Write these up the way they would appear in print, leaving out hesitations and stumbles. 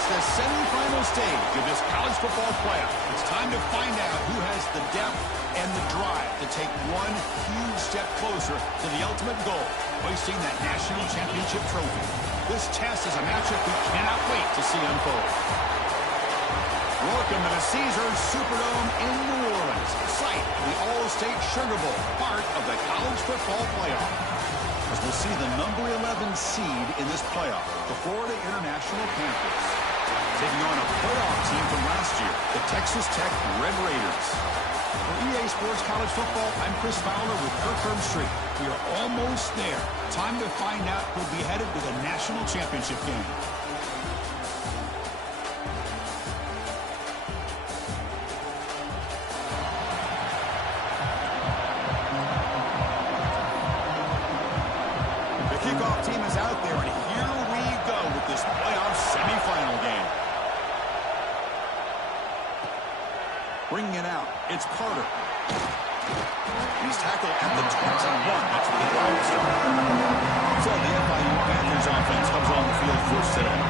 It's the semifinal stage of this college football playoff. It's time to find out who has the depth and the drive to take one huge step closer to the ultimate goal, hoisting that national championship trophy. This test is a matchup we cannot wait to see unfold. Welcome to the Caesars Superdome in New Orleans, site of the All-State Sugar Bowl, part of the college football playoff. As we'll see the number 11 seed in this playoff, the Florida International Panthers, taking on a playoff team from last year, the Texas Tech Red Raiders. For EA Sports College Football, I'm Chris Fowler with Kirk Herbstreit. We are almost there. Time to find out who'll be headed to the national championship game. Kickoff team is out there, and here we go with this playoff semifinal game. Bringing it out, it's Carter. He's tackled at the 21. That's where the drive started. So the FIU Panthers offense comes on the field first today.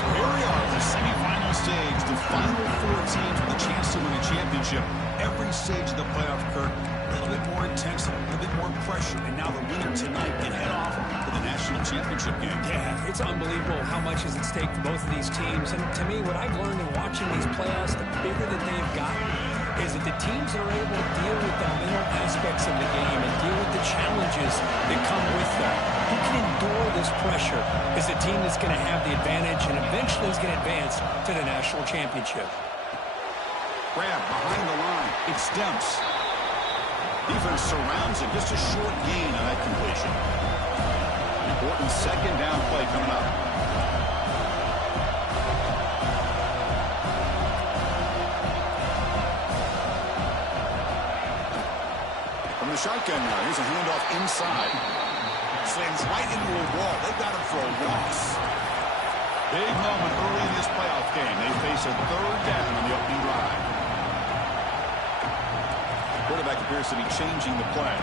So here we are, the semifinal stage, the final four teams with a chance to win a championship. Every stage of the playoff, Kirk, a little bit more intensity, a little bit more pressure, and now the winner tonight can head off to the national championship game. Yeah, it's unbelievable how much is at stake for both of these teams. And to me, what I've learned in watching these playoffs, the bigger that they've gotten, is that the teams are able to deal with the mental aspects of the game and deal with the challenges that come with that. Who can endure this pressure is the team that's going to have the advantage and eventually is going to advance to the national championship. Grab behind the line. It's Demps. Defense surrounds him. Just a short gain on that completion. Important second down play coming up. From the shotgun now. Here's a handoff inside. Slams right into a wall. They've got him for a loss. Big moment early in this playoff game. They face a third down on the opening drive. Quarterback appears to be changing the play.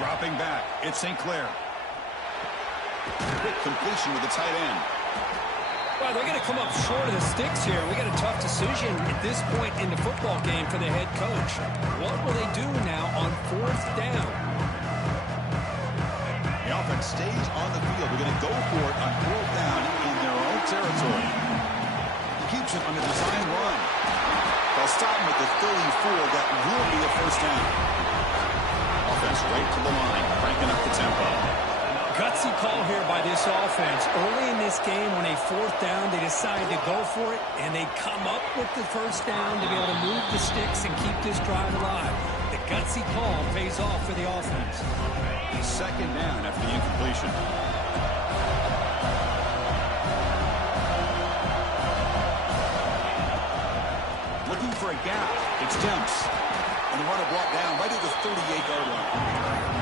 Dropping back, it's St. Clair. Quick completion with the tight end. Well, they're going to come up short of the sticks here. We got a tough decision at this point in the football game for the head coach. What will they do now on fourth down? The offense stays on the field. They're going to go for it on fourth down in their own territory. Keeps it on the design run. They'll stop him at the 34. That will be a first down. Offense right to the line, cranking up the tempo. Gutsy call here by this offense. Early in this game, when a fourth down, they decide to go for it, and they come up with the first down to be able to move the sticks and keep this drive alive. The gutsy call pays off for the offense. Second down after the incompletion. Looking for a gap. It's Demps. And the runner brought down right at the 38-yard line.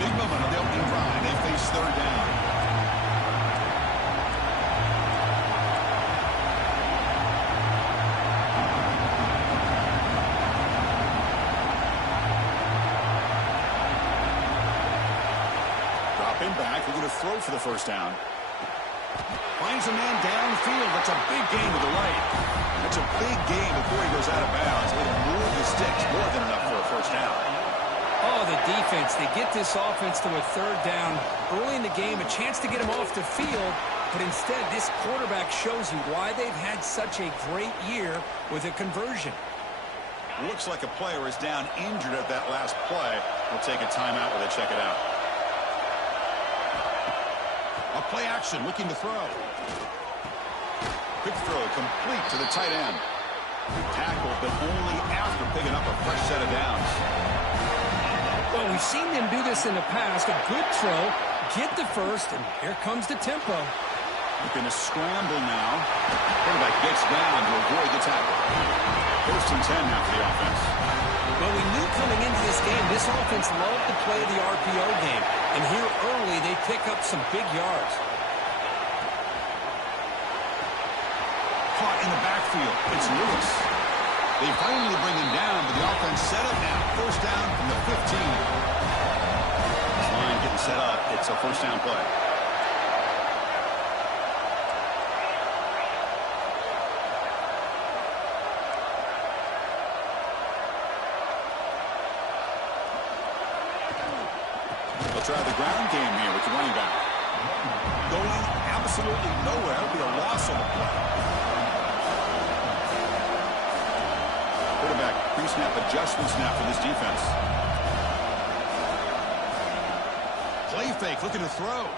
Big moment on the opening drive. They face third down. Dropping back. We're going to throw for the first down. Finds a man downfield. That's a big gain to the right. That's a big gain before he goes out of bounds. It'll move the sticks more than enough for a first down. Oh, the defense. They get this offense to a third down early in the game, a chance to get him off the field, but instead this quarterback shows you why they've had such a great year with a conversion. Looks like a player is down injured at that last play. We'll take a timeout while they check it out. A play action, looking to throw. Quick throw, complete to the tight end. Tackled, but only after picking up a fresh set of downs. Well, we've seen them do this in the past. A good throw, get the first, and here comes the tempo. Looking to scramble now. Quarterback gets down to avoid the tackle. First and 10 now for the offense. Well, we knew coming into this game, this offense loved to play the RPO game. And here early, they pick up some big yards. Caught in the backfield. It's Lewis. They finally bring him down, but the offense set up now. First down from the 15. This line getting set up. It's a first down play. They'll try the ground game here with the running back. Going absolutely nowhere. It'll be a loss on the play. Quarterback pre-snap adjustment snap for this defense. Play fake, looking to throw.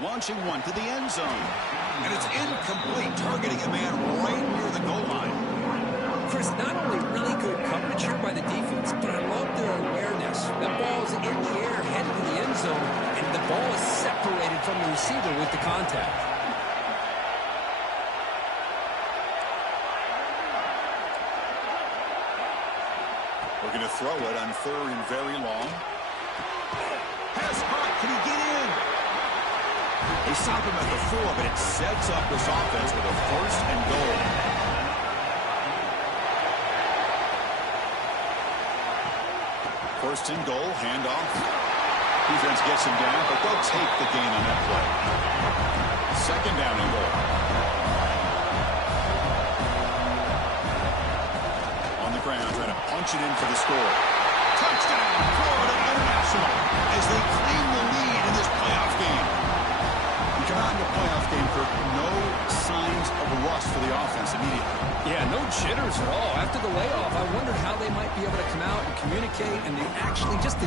Launching one to the end zone. And it's incomplete, targeting a man right near the goal line. Chris, not only really good coverage here by the defense, but I love their awareness. That ball's in the air, headed to the end zone, and the ball is separated from the receiver with the contact. Looking to throw it on third and very long. Pass caught. Can he get in? They stop him at the 4, but it sets up this offense with a first and goal. First and goal, handoff. Defense gets him down, but they'll take the gain on that play. Second down and goal. On the ground, trying to punch it in for the score. Touchdown, Florida International, as they claim the lead in this playoff game. We come out in the playoff game for no signs of rust for the offense immediately. Yeah, no jitters at all. After the layoff, I wondered how they might be able to come out and communicate and actually just the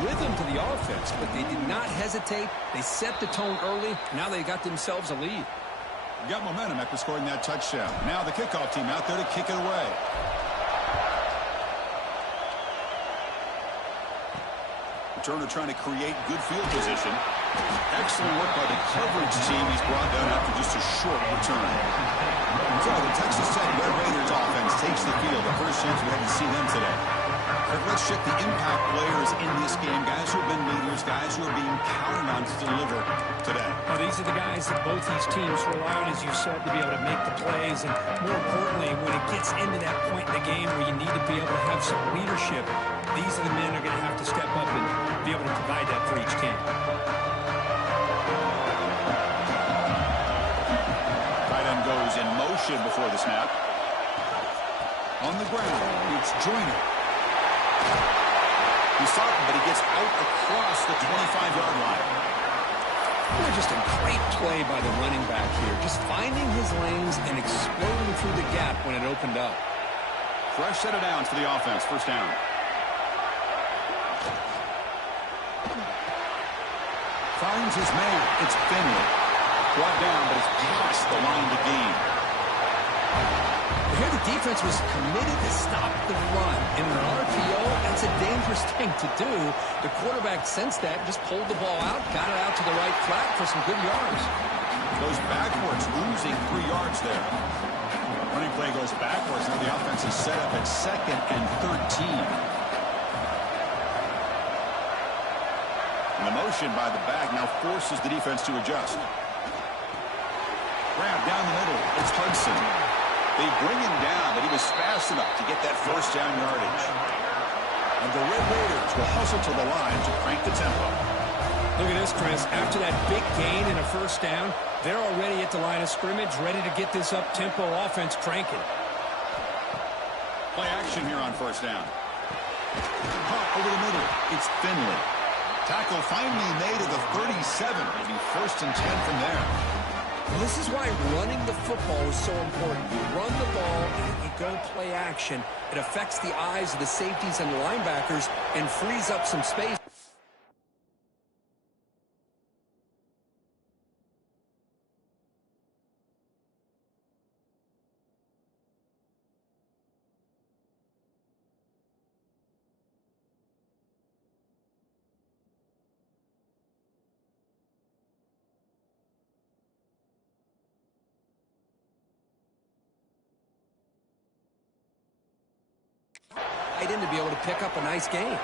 rhythm to the offense. But they did not hesitate. They set the tone early. Now they got themselves a lead. Got momentum after scoring that touchdown. Now the kickoff team out there to kick it away. Turner trying to create good field position. Excellent work by the coverage team. He's brought down after just a short return. So the Texas Tech Red Raiders offense takes the field. The first chance we had to see them today. Let's check the impact players in this game. Guys who have been leaders, guys who are being counted on to deliver today. Well, these are the guys that both these teams rely on, as you said, to be able to make the plays. And more importantly, when it gets into that point in the game where you need to be able to have some leadership, these are the men who are going to have to step up and be able to provide that for each team. Tight end goes in motion before the snap. On the ground, it's Joyner. He's stopped, but he gets out across the 25-yard line. Just a great play by the running back here. Just finding his lanes and exploding through the gap when it opened up. Fresh set of downs for the offense. First down. Finds his man. It's Finley. Brought down, but it's past the line to gain. Here the defense was committed to stop the run. In an RPO, that's a dangerous thing to do. The quarterback sensed that, just pulled the ball out, got it out to the right flat for some good yards. Goes backwards, losing 3 yards there. Running play goes backwards. Now the offense is set up at 2nd and 13. And the motion by the back now forces the defense to adjust. Grab down the middle. It's Hudson. They bring him down, but he was fast enough to get that first down yardage. And the Red Raiders will hustle to the line to crank the tempo. Look at this, Chris. After that big gain and a first down, they're already at the line of scrimmage, ready to get this up-tempo offense cranking. Play action here on first down. Caught over the middle. It's Finley. Tackle finally made at the 37. It'll be 1st and 10 from there. This is why running the football is so important. You run the ball and you go play action. It affects the eyes of the safeties and the linebackers and frees up some space. In to be able to pick up a nice game.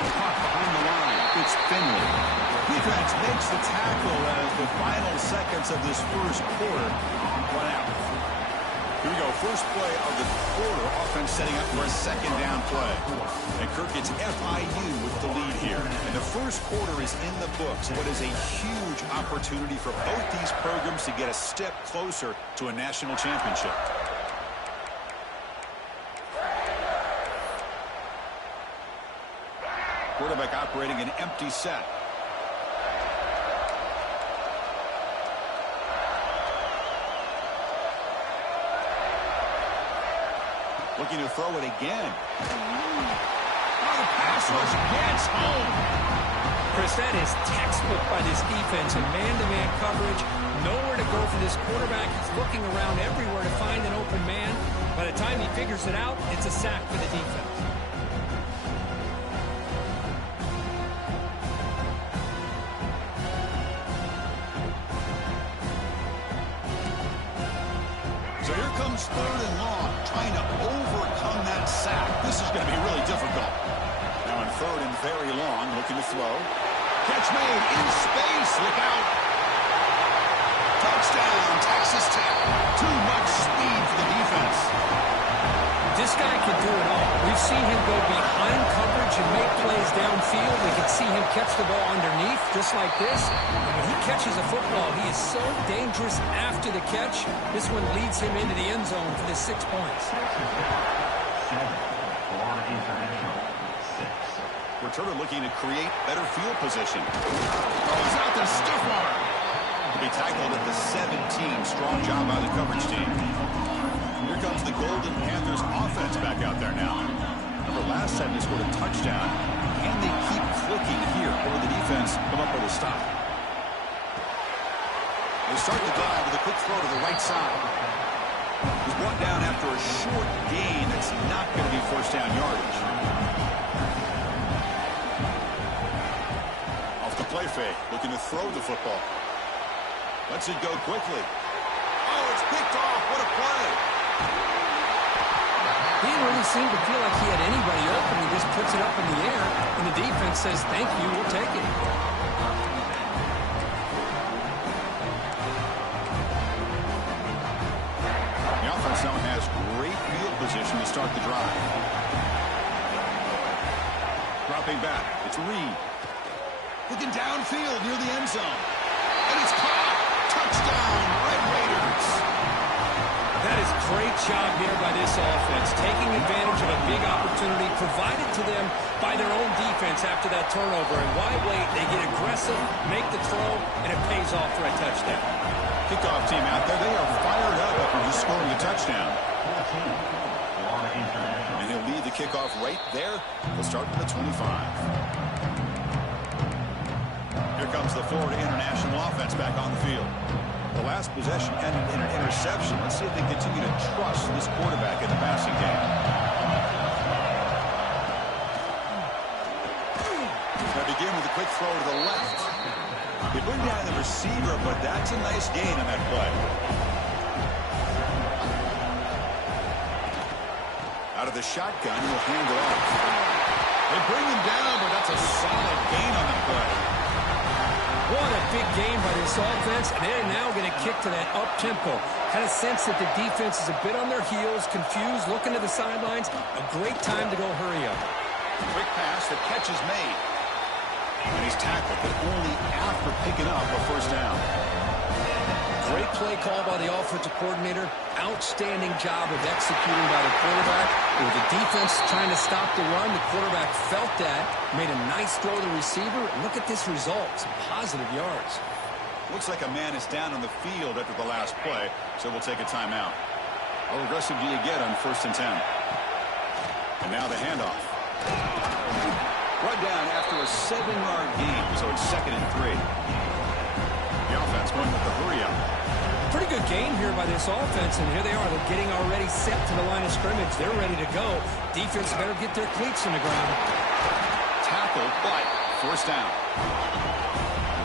Caught behind the line. It's Finley. Defense makes the tackle as the final seconds of this first quarter run out. Here we go. First play of the quarter off defense setting up for a second down play. And Kirk, it's FIU with the lead here. And the first quarter is in the books. What is a huge opportunity for both these programs to get a step closer to a national championship. Quarterback operating an empty set. Looking to throw it again. Oh, the pass rush gets home. Chris, that is textbook by this defense. In man-to-man coverage, nowhere to go for this quarterback. He's looking around everywhere to find an open man. By the time he figures it out, it's a sack for the defense. So here comes 3rd and long, trying to overcome that sack. This is going to be really difficult. Now in 3rd and very long, looking to throw. Catch made in space. Look out. Touchdown, Texas Tech. Too much speed for the defense. This guy can do it all. We've seen him go behind coverage and make plays downfield. We can see him catch the ball underneath, just like this. And when he catches a football, he is so dangerous after the catch. This one leads him into the end zone for the 6 points. Returner looking to create better field position. Throws out the stiff arm. To be tackled at the 17. Strong job by the coverage team. Here comes the Golden Panthers offense back out there now. Remember, last time they scored a touchdown. Can they keep clicking here, or will the defense come up with a stop? They start the drive with a quick throw to the right side. He's brought down after a short gain. That's not going to be first down yardage. Off the play fake, looking to throw the football. Lets it go quickly. Oh, it's picked off. What a play. He didn't really seem to feel like he had anybody open. He just puts it up in the air, and the defense says, thank you, we'll take it. The offense now has great field position to start the drive. Dropping back, it's Reed. Looking downfield near the end zone. And it's caught. Touchdown, Red Raiders. That is great job here by this offense, taking advantage of a big opportunity provided to them by their own defense after that turnover. And why wait? They get aggressive, make the throw, and it pays off for a touchdown. Kickoff team out there, they are fired up after just scoring a touchdown. And he'll lead the kickoff right there. We'll start from the 25. Here comes the Florida International offense back on the field. The last possession ended in an interception. Let's see if they continue to trust this quarterback in the passing game. They begin with a quick throw to the left. They bring down the receiver, but that's a nice gain on that play. Out of the shotgun, he'll hand it off. They bring him down, but that's a solid gain on the play. What a big game by this offense. They're now going to kick to that up-tempo. Had a sense that the defense is a bit on their heels, confused, looking to the sidelines. A great time to go hurry up. Quick pass, the catch is made. And he's tackled, but only after picking up a first down. Great play call by the offensive coordinator. Outstanding job of executing by the quarterback. With the defense trying to stop the run, the quarterback felt that, made a nice throw to the receiver. Look at this result. Some positive yards. Looks like a man is down on the field after the last play, so we'll take a timeout. How aggressive do you get on 1st and 10? And now the handoff. Run down after a 7-yard gain, so it's 2nd and 3. The offense going with the hurry up. Pretty good game here by this offense, and here they are. They're getting already set to the line of scrimmage. They're ready to go. Defense better get their cleats in the ground. Tackled, but first down.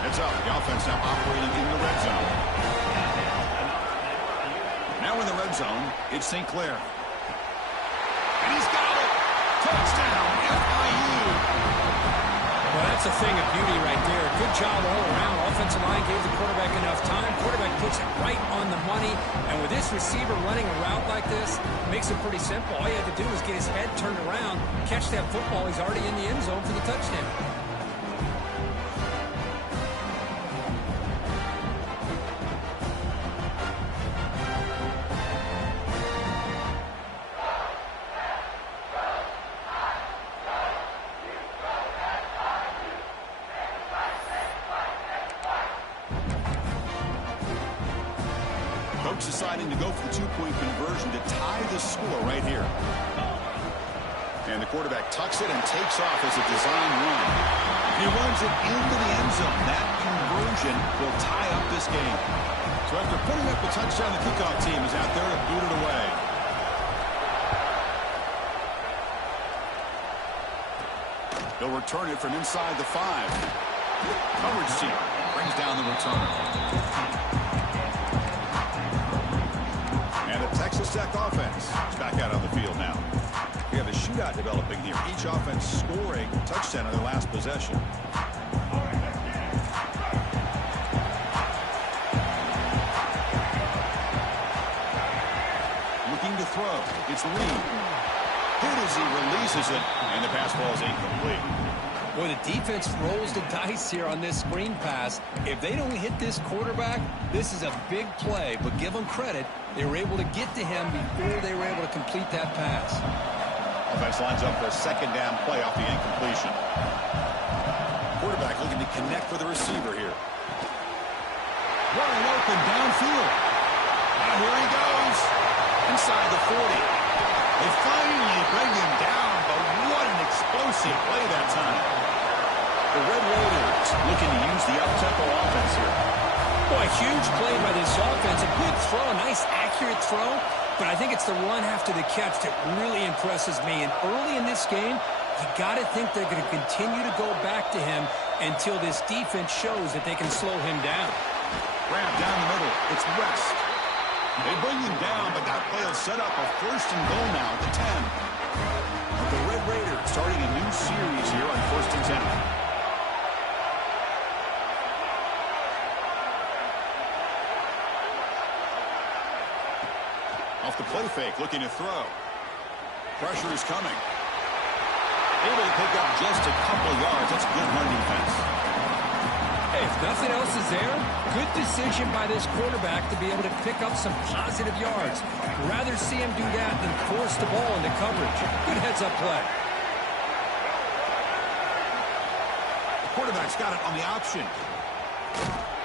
Heads up. The offense now operating in the red zone. Now in the red zone, it's St. Clair. And he's got it. Touchdown, FIU. Well, That's a thing of beauty right there. Good job all around. Offensive line gave the quarterback enough time. Quarterback puts it right on the money. And with this receiver running a route like this, it makes it pretty simple. All you have to do is get his head turned around, catch that football. He's already in the end zone for the touchdown. Deciding to go for the two-point conversion to tie the score right here. And the quarterback tucks it and takes off as a design run. He runs it into the end zone. That conversion will tie up this game. So after putting up the touchdown, the kickoff team is out there to boot it away. They'll return it from inside the 5. Coverage team brings down the return. Texas Tech offense is back out on the field now. We have a shootout developing here. Each offense scoring a touchdown on their last possession. Looking to throw. It's Lee. Hit as he releases it, and the pass ball is incomplete. Boy, the defense rolls the dice here on this screen pass. If they don't hit this quarterback, this is a big play. But give them credit. They were able to get to him before they were able to complete that pass. Offense lines up for a second down play off the incompletion. Quarterback looking to connect with the receiver here. Wide open downfield. Now here he goes. Inside the 40. They finally bring him down, but what an explosive play that time. The Red Raiders looking to use the up-tempo offense here. Boy, huge play by this offense. A good throw, a nice accurate throw. But I think it's the run after the catch that really impresses me. And early in this game, you got to think they're going to continue to go back to him until this defense shows that they can slow him down. Grab down the middle. It's West. They bring him down, but that play will set up a first and goal now at the 10. The Red Raiders starting a new series here on 1st and 10. Off the play fake, looking to throw. Pressure is coming. Able to pick up just a couple yards. That's good run defense. Hey, if nothing else is there, good decision by this quarterback to be able to pick up some positive yards. Rather see him do that than force the ball into coverage. Good heads-up play. The quarterback's got it on the option.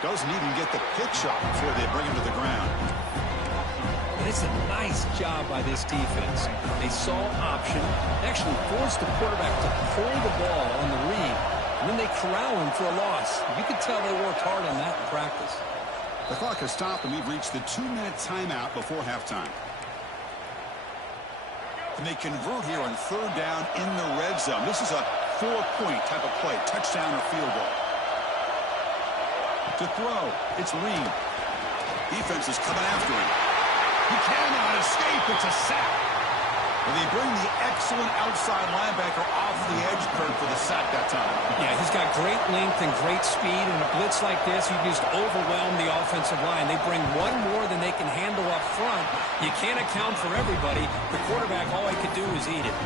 Doesn't even get the pick shot before they bring him to the ground. It's a nice job by this defense. They saw option, actually forced the quarterback to pull the ball on the read, and then they corral him for a loss. You could tell they worked hard on that in practice. The clock has stopped, and we've reached the 2-minute timeout before halftime. And they convert here on 3rd down in the red zone. This is a 4-point type of play, touchdown or field goal. To throw, it's Reed. Defense is coming after him. He cannot escape. It's a sack. And they bring the excellent outside linebacker off the edge, Kurt, for the sack that time. Yeah, he's got great length and great speed. And a blitz like this, you just overwhelm the offensive line. They bring one more than they can handle up front. You can't account for everybody. The quarterback, all he could do is eat it.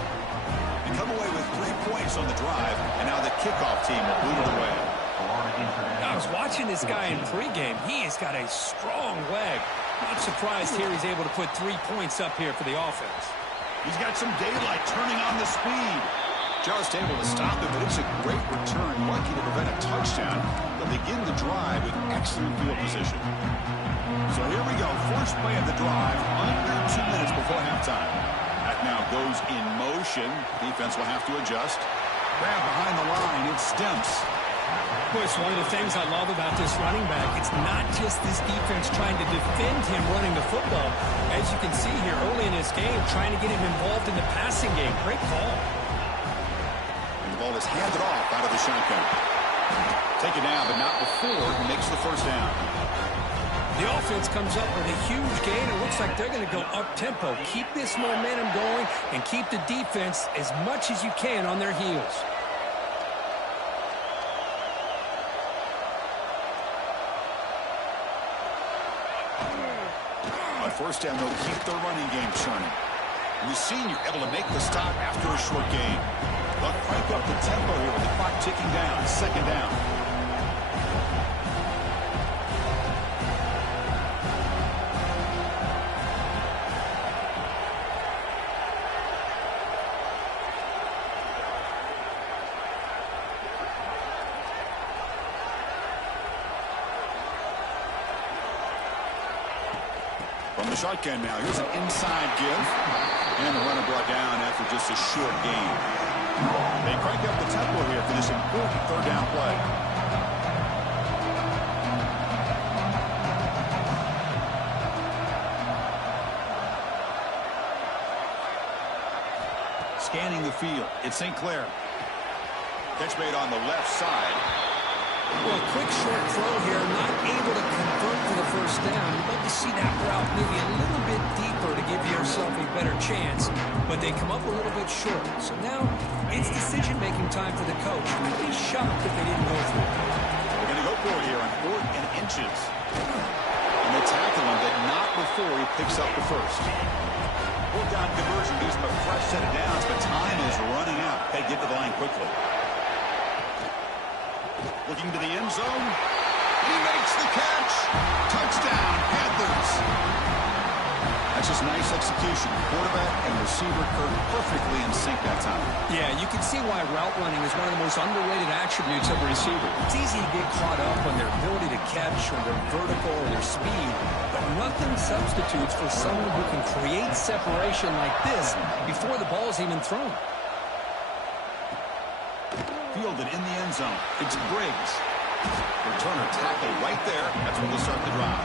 They come away with 3 points on the drive, and now the kickoff team will boot it away. Now, I was watching this guy in pregame. He has got a strong leg. Not surprised here he's able to put 3 points up here for the offense. He's got some daylight turning on the speed. Just able to stop it, but it's a great return. Lucky to prevent a touchdown. They'll begin the drive with excellent field position. So here we go. First play of the drive under 2 minutes before halftime. That now goes in motion. Defense will have to adjust. Grab behind the line. It's Stemps. Boy, it's one of the things I love about this running back. It's not just this defense trying to defend him running the football. As you can see here early in this game, trying to get him involved in the passing game. Great call. And the ball is handed off out of the shotgun. Taken down, but not before he makes the first down. The offense comes up with a huge gain. It looks like they're going to go up-tempo. Keep this momentum going and keep the defense as much as you can on their heels. first down, they'll keep their running game churning. We've seen you're able to make the stop after a short game. They'll crank up the tempo here with the clock ticking down. Second down. From the shotgun now, here's an inside give. And the runner brought down after just a short gain. They crank up the tempo here for this important third down play. Scanning the field, it's St. Clair. Catch made on the left side. Well, a quick short throw here, not able to convert for the first down. You'd love to see that route maybe a little bit deeper to give yourself a better chance, but they come up a little bit short. So now it's decision-making time for the coach. I'd be shocked if they didn't go through it. They're going to go for it here on 4th and inches. And they tackle him, but not before he picks up the first. Fourth down conversion gives him a fresh set of downs, but time is running out. They get to the line quickly. Looking to the end zone. He makes the catch. Touchdown, Panthers. That's just nice execution. Quarterback and receiver perfectly in sync that time. Yeah, you can see why route running is one of the most underrated attributes of a receiver. It's easy to get caught up on their ability to catch or their vertical or their speed, but nothing substitutes for someone who can create separation like this before the ball is even thrown. Fielded in the end zone. It's Briggs. Returner tackle right there. That's when they'll start the drive.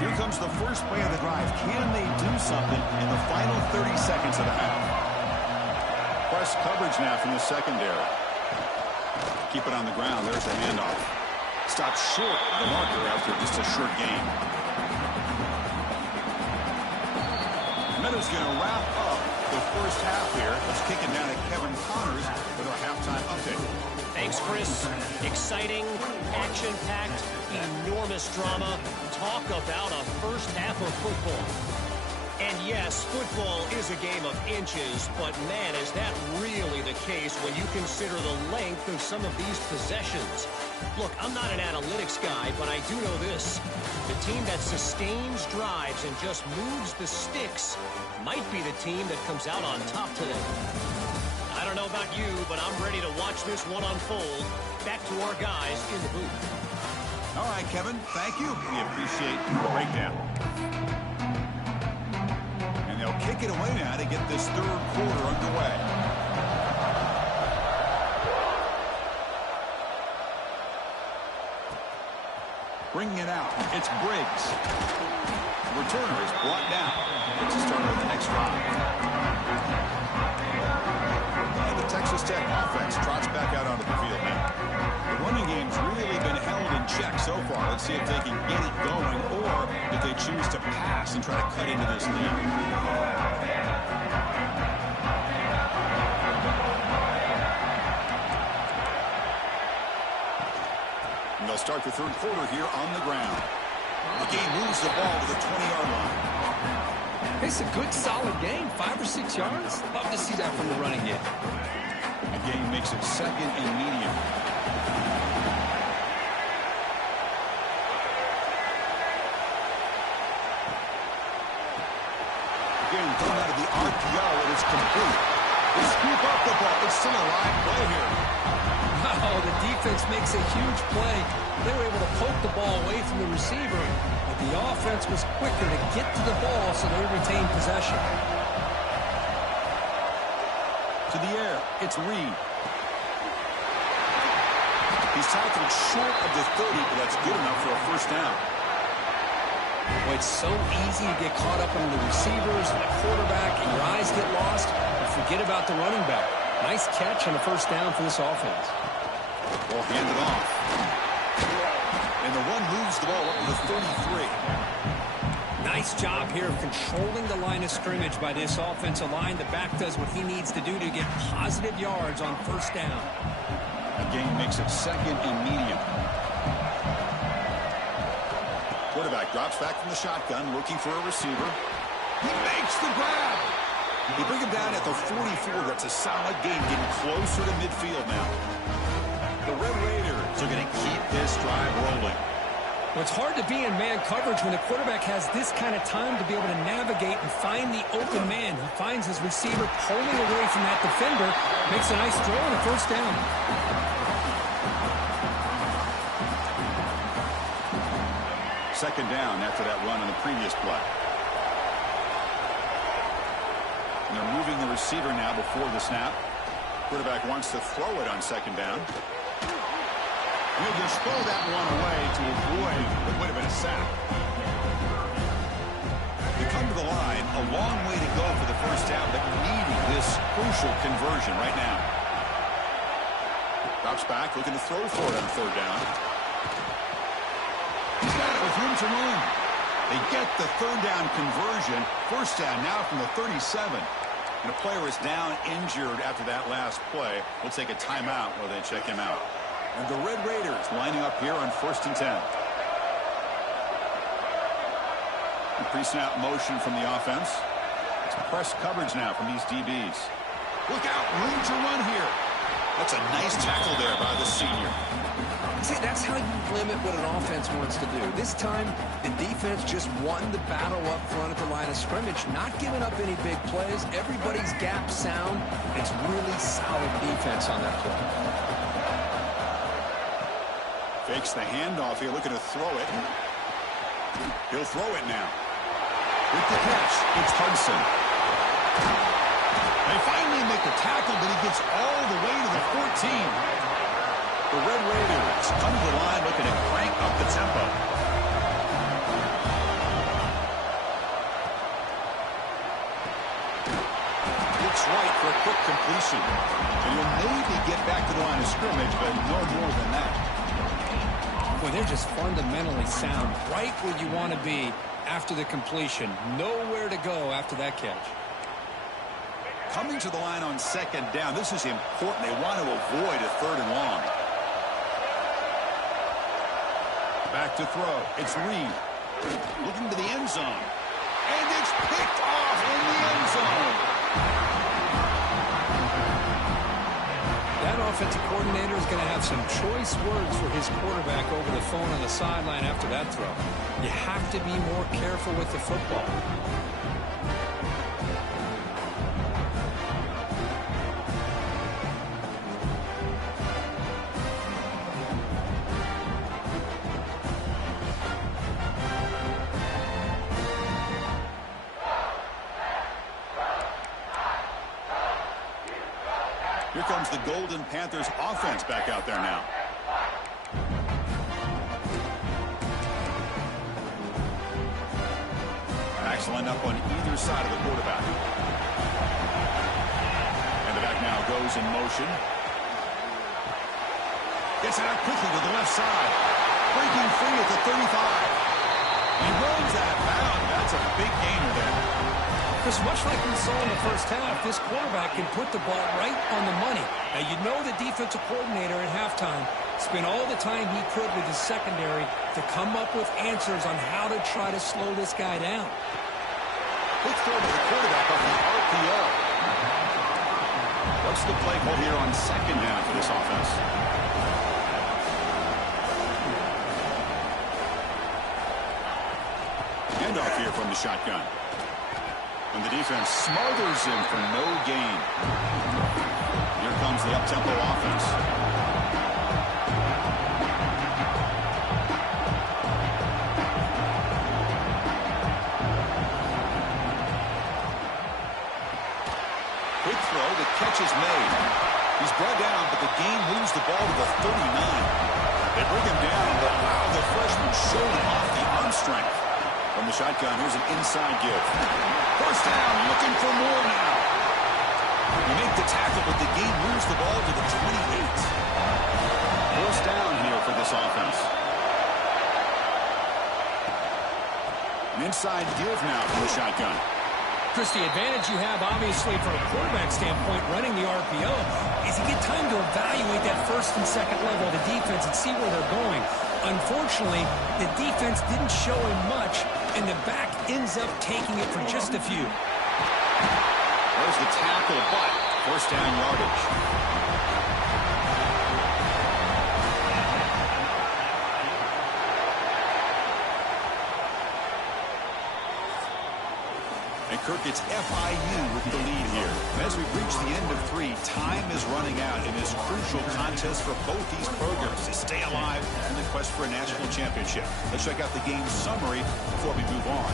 Here comes the first play of the drive. Can they do something in the final 30 seconds of the half? Press coverage now from the secondary. Keep it on the ground. There's the handoff. Stops short of the marker after just a short game. Meadows going to wrap up the first half here. Let's kick it down to Kevin Connors with our halftime update. Thanks, Chris. Exciting, action-packed, enormous drama. Talk about a first half of football. And yes, football is a game of inches, but man, is that really the case when you consider the length of some of these possessions. Look, I'm not an analytics guy, but I do know this. The team that sustains drives and just moves the sticks might be the team that comes out on top today. I don't know about you, but I'm ready to watch this one unfold. Back to our guys in the booth. All right, Kevin, thank you. We appreciate the breakdown. And they'll kick it away now to get this third quarter underway. Bringing it out, it's Briggs. The returner is brought down. It's a start of the next drive. And the Texas Tech offense trots back out onto the field now. The running game's really been held in check so far. Let's see if they can get it going or if they choose to pass and try to cut into this lead. And they'll start the third quarter here on the ground. The game moves the ball to the 20-yard line. It's a good, solid game. 5 or 6 yards. Love to see that from the running game. The game makes it second and medium. Again, thrown out of the RPO, and it's complete. They scoop up the ball. It's still a live play here. Oh, the defense makes a huge play. They were able to poke the ball away from the receiver, but the offense was quicker to get to the ball, so they retained possession. To the air, it's Reed. He's tackled short of the 30, but that's good enough for a first down. Boy, it's so easy to get caught up on the receivers and the quarterback, and your eyes get lost. You forget about the running back. Nice catch on the first down for this offense. Ball handed off. And the run moves the ball up to the 33. Nice job here of controlling the line of scrimmage by this offensive line. The back does what he needs to do to get positive yards on first down. The game makes it 2nd and medium. Quarterback drops back from the shotgun, looking for a receiver. He makes the grab. They bring him down at the 44. That's a solid game, getting closer to midfield now. The Red Raiders are going to keep this drive rolling. Well, it's hard to be in man coverage when the quarterback has this kind of time to be able to navigate and find the open man. He finds his receiver pulling away from that defender, makes a nice throw and a first down. Second down after that run on the previous play. And they're moving the receiver now before the snap. Quarterback wants to throw it on second down. He'll just throw that one away to avoid what would have been a sack. They come to the line, a long way to go for the first down, but needing this crucial conversion right now. Drops back, looking to throw for it on third down. He's got it with room to run. They get the third down conversion. First down now from the 37. And a player is down injured after that last play. We'll take a timeout while they check him out. And the Red Raiders lining up here on 1st and 10. Pre-snap motion from the offense. It's press coverage now from these DBs. Look out, room to run here. That's a nice tackle there by the senior. See, that's how you limit what an offense wants to do. This time, the defense just won the battle up front at the line of scrimmage, not giving up any big plays. Everybody's gap sound. It's really solid defense on that play. Fakes the handoff here, looking to throw it. He'll throw it now. With the catch, it's Hudson. They finally make the tackle, but he gets all the way to the 14. The Red Raiders come to the line looking to crank up the tempo. Looks right for a quick completion. And he'll maybe get back to the line of scrimmage, but no more than that. Boy, they're just fundamentally sound, right where you want to be after the completion. Nowhere to go after that catch. Coming to the line on second down, this is important. They want to avoid a third and long. Back to throw. It's Reed. Looking to the end zone. And it's picked off in the end zone. That offensive coordinator is going to have some choice words for his quarterback over the phone on the sideline after that throw. You have to be more careful with the football. Here comes the Golden Panthers offense back out there now. Backs lined up on either side of the quarterback. And the back now goes in motion. Gets it out quickly to the left side. Breaking free at the 35. He runs that bound. That's a big gainer there. Because much like we saw in the first half, this quarterback can put the ball right on the money. Now, you know the defensive coordinator at halftime spent all the time he could with his secondary to come up with answers on how to try to slow this guy down. Quick throw to the quarterback off the RPO. What's the play call here on second down for this offense? Handoff here from the shotgun. And the defense smothers him for no gain. Here comes the up-tempo offense. Quick throw, the catch is made. He's brought down, but the gain moves the ball to the 39. They bring him down, but wow, the freshman showing off the arm strength. From the shotgun, here's an inside give. First down, looking for more now. You make the tackle, but the gain moves the ball to the 28. First down here for this offense. An inside give now from the shotgun. Chris, the advantage you have, obviously, from a quarterback standpoint, running the RPO, is you get time to evaluate that first and second level of the defense and see where they're going. Unfortunately, the defense didn't show him much, and the back ends up taking it for just a few. There's the tackle, but first down yardage. And Kirk, it's FIU with the lead here. As we've reached the end of 3, time is running out in this crucial contest for both these programs to stay alive in the quest for a national championship. Let's check out the game summary before we move on.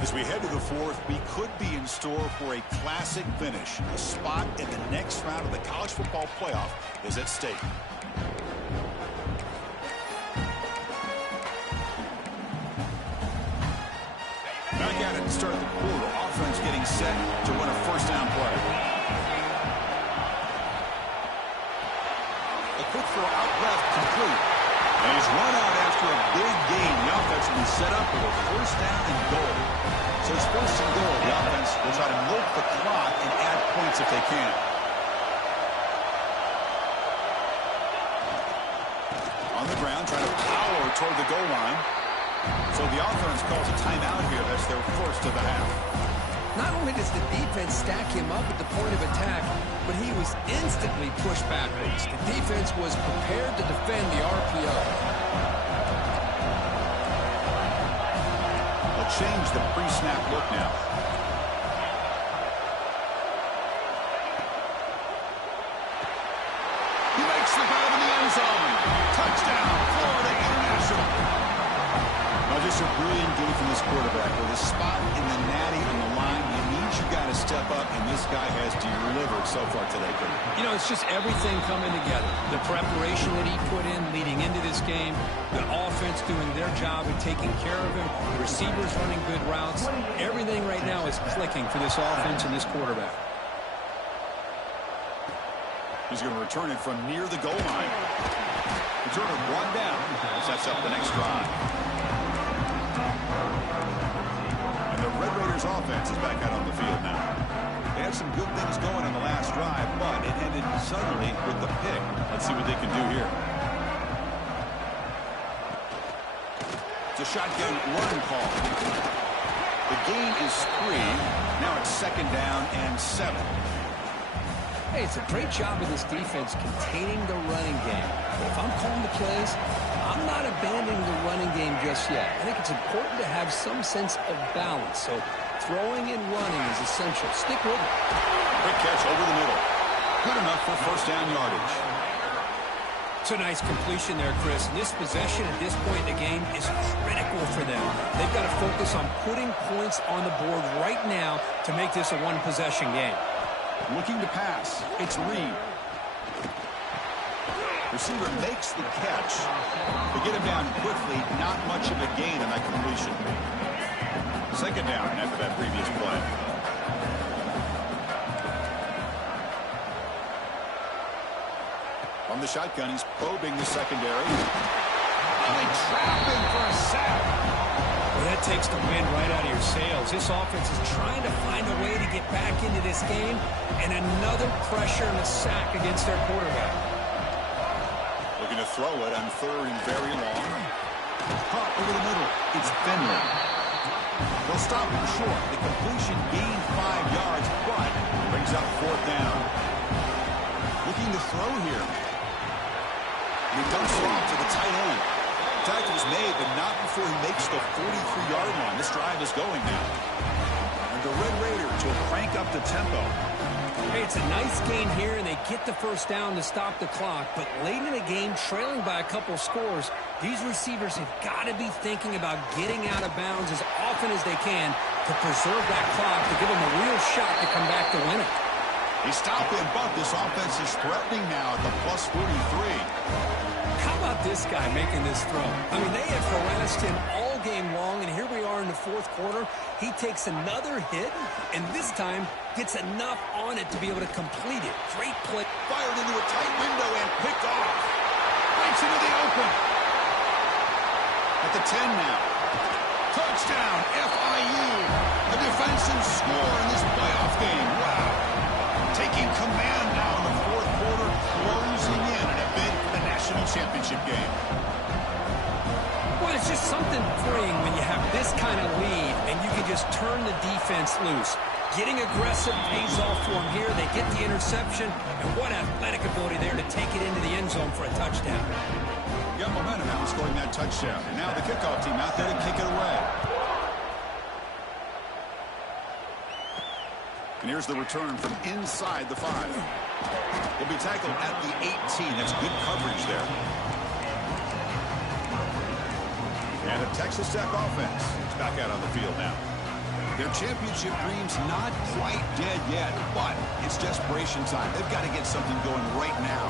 As we head to the 4th, we could be in store for a classic finish. A spot in the next round of the college football playoff is at stake. Back at it to start the quarter. Offense getting set to win a first down play. A quick throw out left, complete. And he's run out after a big gain. The offense will be set up with a first down and goal. So it's first and goal. The offense will try to milk the clock and add points if they can. On the ground, trying to power toward the goal line. So the offense calls a timeout here. That's their first of the half. Not only does the defense stack him up at the point of attack, but he was instantly pushed backwards. The defense was prepared to defend the RPO. They'll change the pre-snap look now. He makes the grab in the end zone. Touchdown, Florida International. Now just a brilliant game from this quarterback. With a spot in the natty on the line, you got to step up, and this guy has delivered so far today, Kurt. You know, it's just everything coming together. The preparation that he put in leading into this game, the offense doing their job and taking care of him, the receivers running good routes. Everything right now is clicking for this offense and this quarterback. He's going to return it from near the goal line. Return it 1 down. Sets up the next drive. And the Red Raiders offense is back out on the field now. They had some good things going on the last drive, but it ended suddenly with the pick. Let's see what they can do here. It's a shotgun run call. The gain is 3. Now it's 2nd down and 7. Hey, it's a great job of this defense containing the running game. But if I'm calling the plays, I'm not abandoning the running game just yet. I think it's important to have some sense of balance. So throwing and running is essential. Stick with it. Quick catch over the middle. Good enough for first down yardage. It's a nice completion there, Chris. This possession at this point in the game is critical for them. They've got to focus on putting points on the board right now to make this a one-possession game. Looking to pass. It's Reed. Receiver makes the catch. They get him down quickly. Not much of a gain on that completion. 2nd down after that previous play. From the shotgun, he's probing the secondary. And they trap him for a sack. Well, that takes the wind right out of your sails. This offense is trying to find a way to get back into this game, and another pressure and a sack against their quarterback. Looking to throw it on 3rd and very long. Caught over the middle. It's Finley. They'll stop him short. The completion gained 5 yards, but brings up 4th down. Looking to throw here. And he dumps it off to the tight end. Tackle's made, but not before he makes the 43-yard line. This drive is going now. And the Red Raiders will crank up the tempo. Hey, it's a nice gain here, and they get the first down to stop the clock. But late in the game, trailing by a couple scores, these receivers have got to be thinking about getting out of bounds as often as they can to preserve that clock, to give them a real shot to come back to win it. He stopped him, but this offense is threatening now at the plus 43. How about this guy making this throw? I mean, they have harassed him all game long, and here we are in the 4th quarter. He takes another hit, and this time gets enough on it to be able to complete it. Great play. Fired into a tight window and picked off. Breaks into the open. At the 10 now. Touchdown, FIU. A defensive score in this playoff game. Wow. Taking command now in the fourth quarter, closing in a bid for the national championship game. Well, it's just something freeing when you have this kind of lead and you can just turn the defense loose. Getting aggressive pays off for them here. They get the interception, and what athletic ability there to take it into the end zone for a touchdown. Got momentum out scoring that touchdown. And now the kickoff team out there to kick it away. And here's the return from inside the 5. He'll be tackled at the 18. That's good coverage there. And a Texas Tech offense is back out on the field now. Their championship dream's not quite dead yet, but it's desperation time. They've got to get something going right now.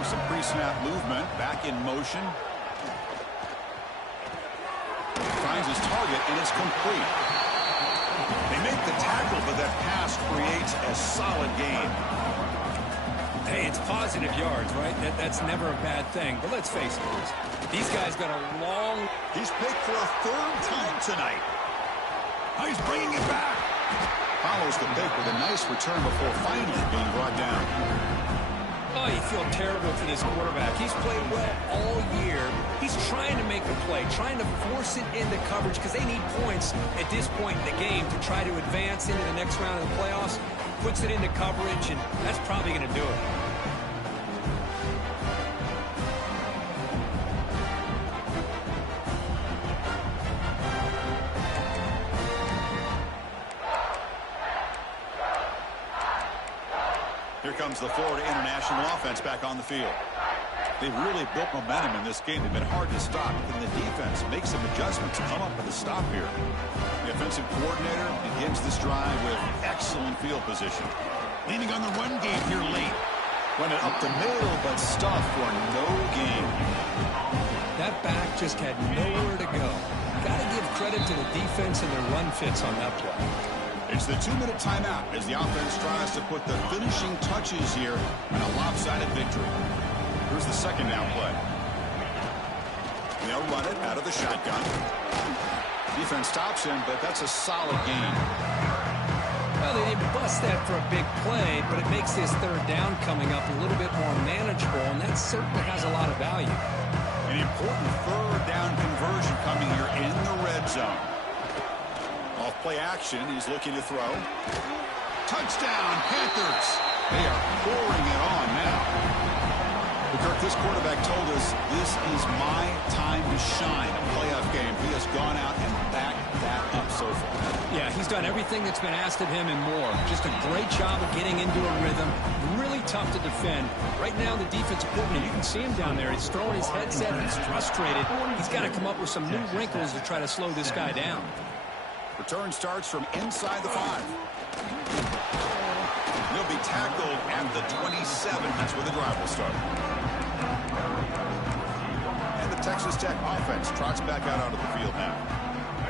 There's some pre-snap movement, back in motion. Finds his target, and it's complete. They make the tackle, but that pass creates a solid gain. Hey, it's positive yards, right? That's never a bad thing. But let's face it, these guys got a long... He's picked for a 3rd time tonight. Oh, he's bringing it back. Follows the pick with a nice return before finally being brought down. Oh, you feel terrible for this quarterback. He's played well all year. He's trying to make a play, trying to force it into coverage because they need points at this point in the game to try to advance into the next round of the playoffs. Puts it into coverage, and that's probably going to do it. Here comes the Florida International offense back on the field. They've really built momentum in this game. They've been hard to stop. Can the defense make some adjustments to come up with a stop here? The offensive coordinator begins this drive with excellent field position. Leaning on the run game here late. Run it up the middle, but stuffed for no gain. That back just had nowhere to go. Got to give credit to the defense and their run fits on that play. It's the 2-minute timeout as the offense tries to put the finishing touches here in a lopsided victory. Here's the second down play. They'll run it out of the shotgun. Defense stops him, but that's a solid gain. Well, they didn't bust that for a big play, but it makes this 3rd down coming up a little bit more manageable, and that certainly has a lot of value. An important 3rd down conversion coming here in the red zone. Off play action, he's looking to throw. Touchdown, Panthers! They are pouring it on now. Kirk, this quarterback told us this is my time to shine. A playoff game. He has gone out and backed that up so far. Yeah, he's done everything that's been asked of him and more. Just a great job of getting into a rhythm. Really tough to defend. Right now, the defensive coordinator, you can see him down there. He's throwing his headset. He's frustrated. He's got to come up with some new wrinkles to try to slow this guy down. Return starts from inside the 5. He'll be tackled at the 27. That's where the drive will start. And the Texas Tech offense trots back out onto the field now.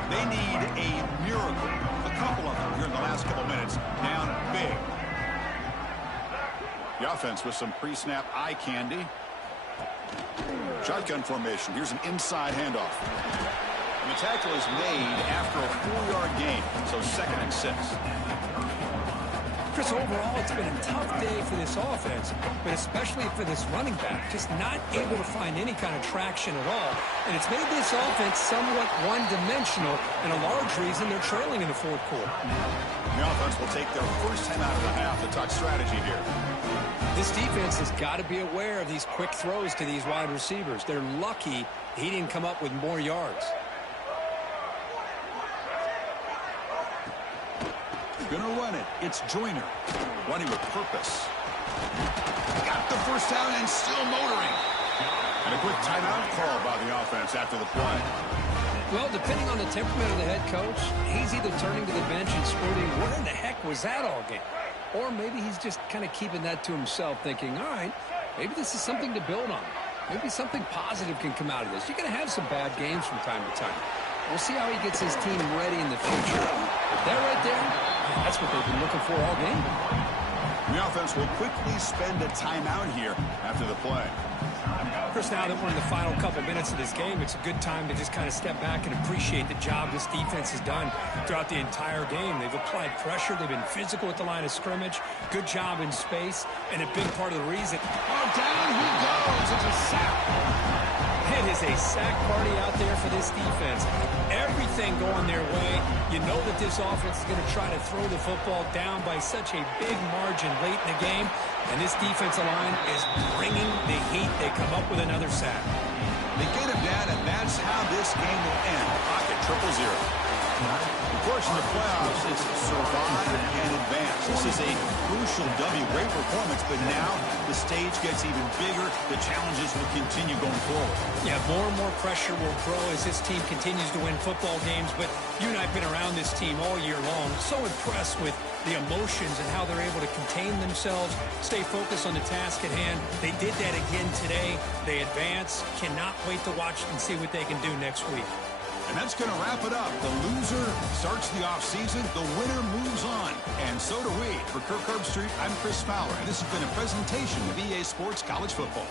They need a miracle. A couple of them here in the last couple minutes. Down big. The offense with some pre-snap eye candy. Shotgun formation. Here's an inside handoff. And the tackle is made after a 4-yard gain, so 2nd and 6. Chris, overall, it's been a tough day for this offense, but especially for this running back, just not able to find any kind of traction at all. And it's made this offense somewhat one-dimensional, and a large reason they're trailing in the 4th quarter. The offense will take their first time out of the half to talk strategy here. This defense has got to be aware of these quick throws to these wide receivers. They're lucky he didn't come up with more yards. Gonna run it. It's Joyner. Running with purpose. Got the first down and still motoring. And a quick timeout call by the offense after the play. Well, depending on the temperament of the head coach, he's either turning to the bench and screaming, "Where in the heck was that all game?" Or maybe he's just kind of keeping that to himself, thinking, all right, maybe this is something to build on. Maybe something positive can come out of this. You're going to have some bad games from time to time. We'll see how he gets his team ready in the future. But that right there, that's what they've been looking for all game. The offense will quickly spend a timeout here after the play. Chris, course, now that we're in the final couple minutes of this game, it's a good time to just kind of step back and appreciate the job this defense has done throughout the entire game. They've applied pressure. They've been physical at the line of scrimmage. Good job in space, and a big part of the reason. Oh, down he goes. It's a sack. It is a sack party out there for this defense. Everything going their way. You know that this offense is going to try to throw the football down by such a big margin late in the game. And this defensive line is bringing the heat. They come up with another sack. They get him down, and that's how this game will end. Pocket 0-0. Of course, in the playoffs, it's survive and advance. This is a crucial W. Great performance, but now the stage gets even bigger. The challenges will continue going forward. Yeah, more and more pressure will grow as this team continues to win football games. But you and I have been around this team all year long. So impressed with the emotions and how they're able to contain themselves, stay focused on the task at hand. They did that again today. They advance. Cannot wait to watch and see what they can do next week. And that's going to wrap it up. The loser starts the offseason. The winner moves on. And so do we. For Kirk Herbstreit, I'm Chris Fowler, and this has been a presentation of EA Sports College Football.